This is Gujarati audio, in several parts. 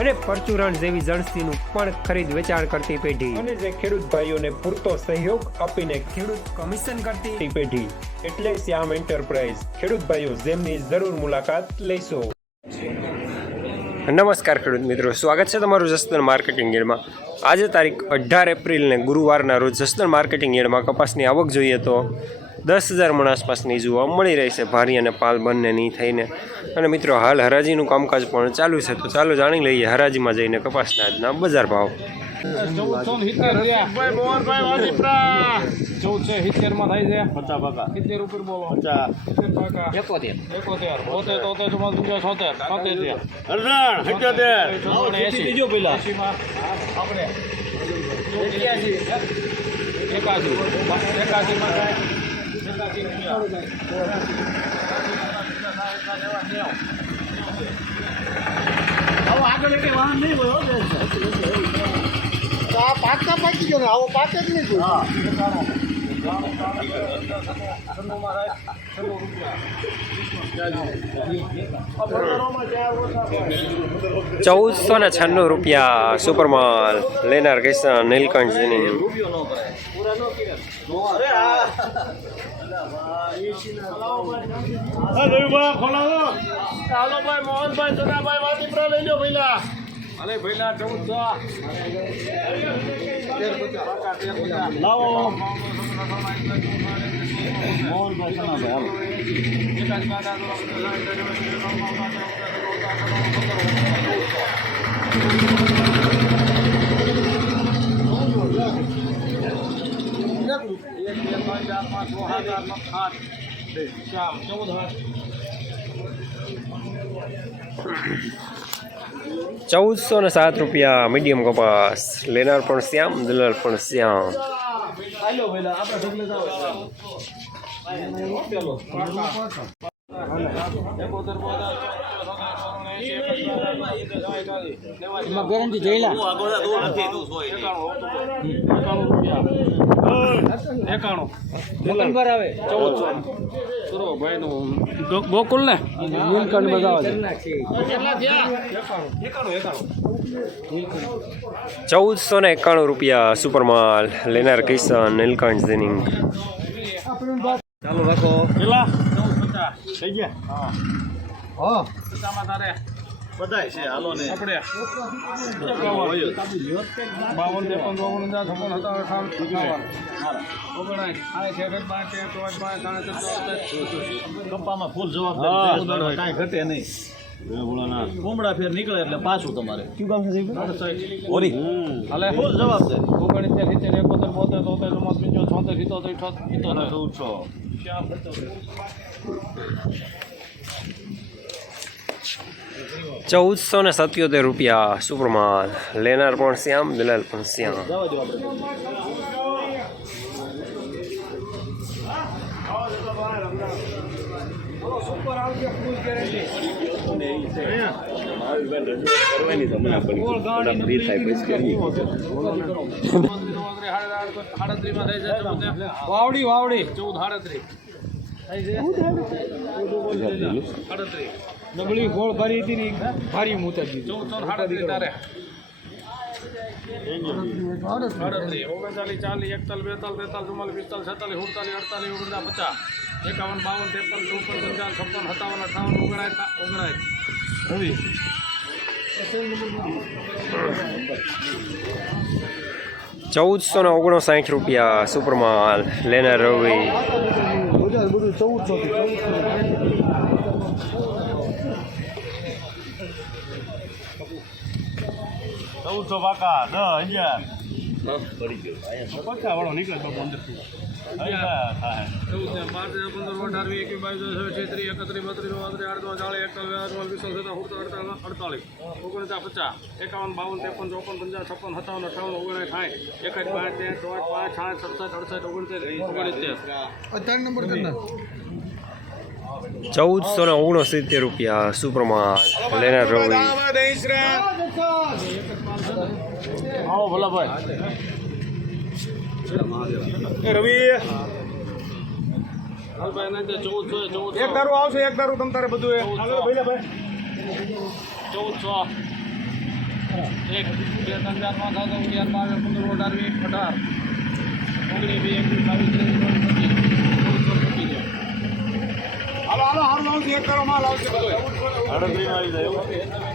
અને પરચુરણ જેવી જણસીનું પણ ખરીદ વેચાણ કરતી પેઢી. અને જે ખેડૂત ભાઈઓને પૂરતો સહયોગ આપીને ખેડૂત કમિશન કરતી પેઢી એટલે શ્યામ એન્ટરપ્રાઇઝ. ખેડૂત ભાઈઓ જેમની જરૂર મુલાકાત લેશો. નમસ્કાર ખેડૂત મિત્રો સ્વાગત છે તમારું જસદણ માર્કેટિંગ યાર્ડમાં આજે તારીખ અઢાર એપ્રિલને ગુરુવારના રોજ જસદણ માર્કેટિંગ યાર્ડમાં કપાસની આવક જોઈએ તો દસ હજાર મણ આસપાસની જોવા મળી રહી છે ભારી અને પાલ બંનેની થઈને. અને મિત્રો હાલ હરાજીનું કામકાજ પણ ચાલુ છે. તો ચાલો જાણી લઈએ હરાજીમાં જઈને કપાસના આજના બજાર ભાવ. એકાસી. એકાસી આગળ કે વાહન નહીં બોલો આ પાકતા પાકી ગયો આવો પાકે જ નહીં કોઈ ચૌદસો ને છન્નું રૂપિયા સુપરમાલ લેનાર કિશન નીલકંઠ હાલો ભાઈ મોહનભાઈ સદાભાઈ વાતીપરા લઈ લો ભઈલા અરે ભઈલા ચૌદસો લાવો મોહનભાઈ એક બે ચાર પાંચ છ સાત આઠ શ્યામ ચૌદ ચૌદસો ને સાત રૂપિયા મીડિયમ કપાસ. લેનાર પણ શ્યામ દલાલ પણ શ્યામ ઢગલે જાવ પેલો એકોતેર બોતેર એમાં ગેરંટી જોઈલા એકાણું નંબર આવે ચૌદસો ભાઈ નું ગોકુલ ને નીલકંઠ બધા ચૌદસો ને એકાણું રૂપિયા સુપરમાલ લેનાર કિશન નીલકંઠ જેની ચાલુ રાખો. કેટલા ચૌદ પચાસ થઈ ગયા? હા. હા. તારે. બધાય છે હાલો ને. આપણે બાવન ત્રેપન ચોવન હજાર છપ્પન અઠાવન છે પાંચ પાંચ કપ્પામાં ફૂલ. જવાબદારી કાંઈ ઘટે નહીં. કોમડા ફેર નીકળે એટલે પાછું તમારે. કયું કામ છે ઓરી હાલે. ફૂલ જવાબદારી. ઓગણીસ સિત્તેર એકોતેર બોતેર તોતેર ચુમ્માસ પંચોતેર છોતેર સિત્તોતેર ઇઠોતેર પંચોતેર ચૌદસો ને સત્યોતેર રૂપિયા સુપરમાલ લેનાર પણ શ્યામ દલાલ પણ શ્યામ. વાવડી વાવડી. ચૌદ સાડત્રીસ નબળી ગોળ ભરી હતી ને ભારી મૂતા સાડત્રીસ ઓગણચાલીસ ચાલીસ એકતાલીસ બેતાલીસ તેતાલીસ ચુમ્માલીસ પિસ્તાલીસ છતાલીસ સુડતાલીસ અડતાલીસ ઓગણચાલીસ પચાસ. એકાવન બાવન ત્રેપન ચોપન પંચાવન છપ્પન સત્તાવન અઠાવન ઓગણાય રવિ. ચૌદસો ને ઓગણસાઠ રૂપિયા સુપરમાલ લેનાર રવિ. બધું ચૌદસો ચૌદસો પાકા દસ હજાર પચાસ વાળો નીકળે તો પંદરથી ચૌદ તેર પંદર અઢારવી એકવીસ બાવીસ છત્રીસ એકત્રીસ બત્રીસ ચોત્રીસ આડત્રીસ ચાલીસ એકતાલીસ બેતાલીસ વીસ અડતાલીસ અડતાલીસ ઓગણચાસ પચાસ એકાવન બાવન ત્રેપન ચોપન પંચાવન છપ્પન સત્તાવન અઠાવન ઓગણીસ સાઠ એકઠ પાંચ તેર ચોઠ પાંચ સાઠ સડસઠ અડસઠ ઓગણત્રીસ ચૌદસો ને ઓગણસિત્તેર રૂપિયા સુપ્રમાલ લેનાર રવિ. આવો ભલાભાઈ રવિ. એક દારૂ આવશે એક દારૂ તમ તારે બધું ચૌદસો. એક બે ત્રણ ચાર પાંચ સાત અગિયાર બાર પંદર અઢાર વીસ અઢાર. ઓગણીસ વીસ એકવીસ બાવીસ ત્રેવીસ હાલો હાલો હારું લાવશે એક દારૂ માલ આવશે બધું આવી જાય.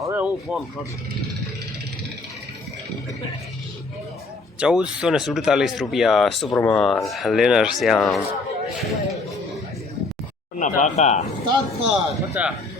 હવે હું ફોન કરું. ચૌદસો ને સુડતાલીસ રૂપિયા સુપ્રમાલ લેનાર શ્યામ. પાકા પચાસ.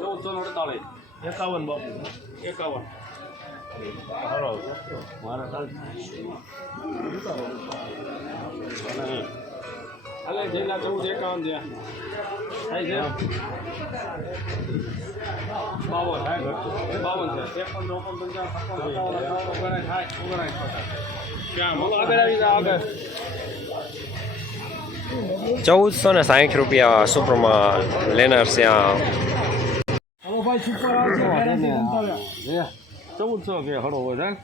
ચૌદસો અડતાલીસ એકાવન. બાપુ એકાવન હાલે જિલ્લા ચૌદ એકાવન છે. થાય છે? બાવન. બાવન છે. ત્રેપન ચોપન પંચાવન છપ્પન સત્તાવન ઓગણીસ સાઠ પચાસ ક્યાં? આગળ આવી જા આગળ. ચૌદસો ને સાહીઠ રૂપિયા સુપરમાં લેનાર શ્યામ ચૌદસો કે હળો હોય ચૌદસો.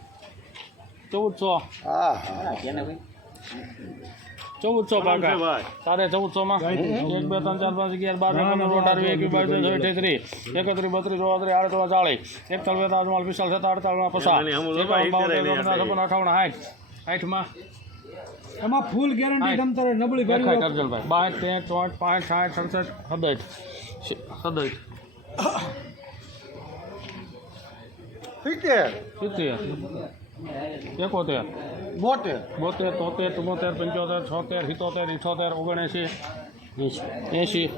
ચૌદસો ચૌદસો પાકા તારે ચૌદસો માં એક બે ત્રણ ચાર પાંચ અગિયાર બાર પંદર અઢાર વીસ એકવીસ બાવીસ ત્રેવીસ છત્રીસ એકત્રીસ બત્રીસ ચોત્રીસ આડત્રીસ ચાલીસ એકતાલીસ બેતાલીસ ચુમ્માલીસ પિસ્તાલીસ સત્તા અડતાલીસ પચાસ છપ્પન અઠાવન સાઠ સાઠમાં એમાં ફૂલ ગેરંટી તમ તારે નબળી ભરી કરજલભાઈ બાર તેર ચોટ પાંચ સાઠ સડસઠ સદટ સદટ સિત્તેર. સિત્તેર. એકોતેર. બોતેર. બોતેર તોતેર ચુમ્મોતેર પંચોતેર છોતેર સિત્તોતેર ઇઠોતેર ઓગણએંસી એંસી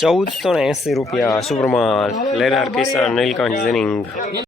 ચૌદસો ને એંસી રૂપિયા સુપ્રમાલ લેનાર કિસાન નીલકંઠ જિનિંગ